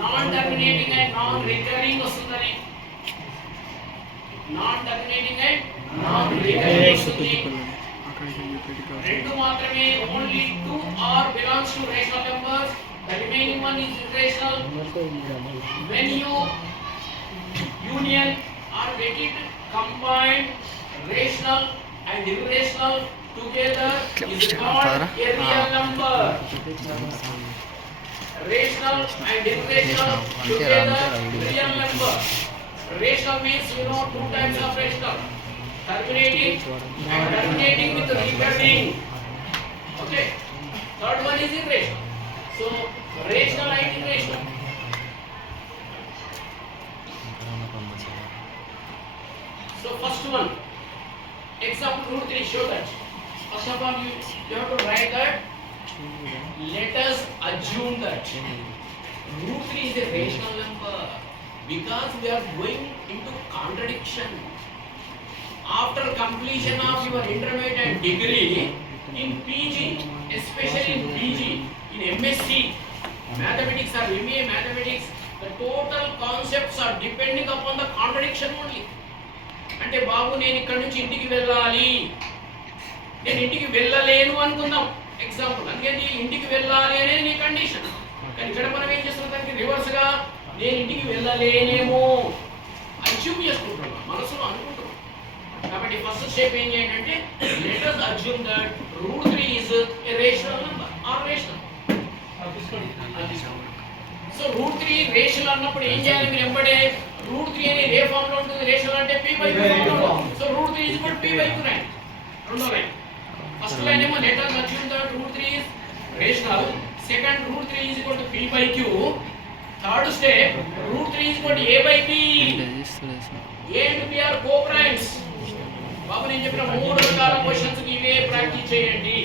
Non terminating and non recurring వస్తుందని, non terminating and non recurring వస్తుంది. రెండు మాత్రమే, only 2 are belongs to rational numbers, the remaining one is irrational. When you union or get it combined, rational and irrational together is called a real number. Rational and irrational together real number. Rational means you know two types of rational, terminating and terminating with recurring. Okay, third one is irrational. So rational and irrational. So first one, example root 3 show that. First of all, you have to write that. Let us assume that root 3 is a rational number because we are going into contradiction. After completion of your intermediate degree in PG, especially in PG, in MSc, mathematics or MA mathematics, the total concepts are depending upon the contradiction only. అంటే బాబు నేను ఇక్కడ నుంచి ఇంటికి వెళ్ళాలి, నేను ఇంటికి వెళ్ళలేను అనుకుందాం ఎగ్జాంపుల్. అందుకని ఇంటికి వెళ్ళాలి అనేది నీ కండిషన్. కానీ ఇక్కడ మనం ఏం చేస్తున్నాం, దానికి రివర్స్ గా నేను ఇంటికి వెళ్ళలేనేమో అజ్యూమ్ చేసుకుంటున్నాం, మనసులో అనుకుంటున్నాం. కాబట్టి ఫస్ట్ స్టెప్ ఏం చేయండి అంటే let us assume that root 3 is a rational number or rational. So root 3 రేషనల్ అన్నప్పుడు ఏం చేయాలి మీరు ఎంబడే, రూట్ 3 అనేది ఏ ఫామ్ లో ఉంటుంది, రేషనల్ అంటే p బై q ఫామ్ లో ఉంటుంది. So root 3 is equal to p by q line, రెండో లైన్. ఫస్ట్ లైన్ ఏమో let us assume that root 3 is rational, second root 3 is equal to p by q, third step root 3 is equal to a by b. a and b are co-primes. బాబు నేను చెప్పిన మూడు రకాల క్వశ్చన్స్ కి ఇవే ప్రాక్టీస్ చేయండి.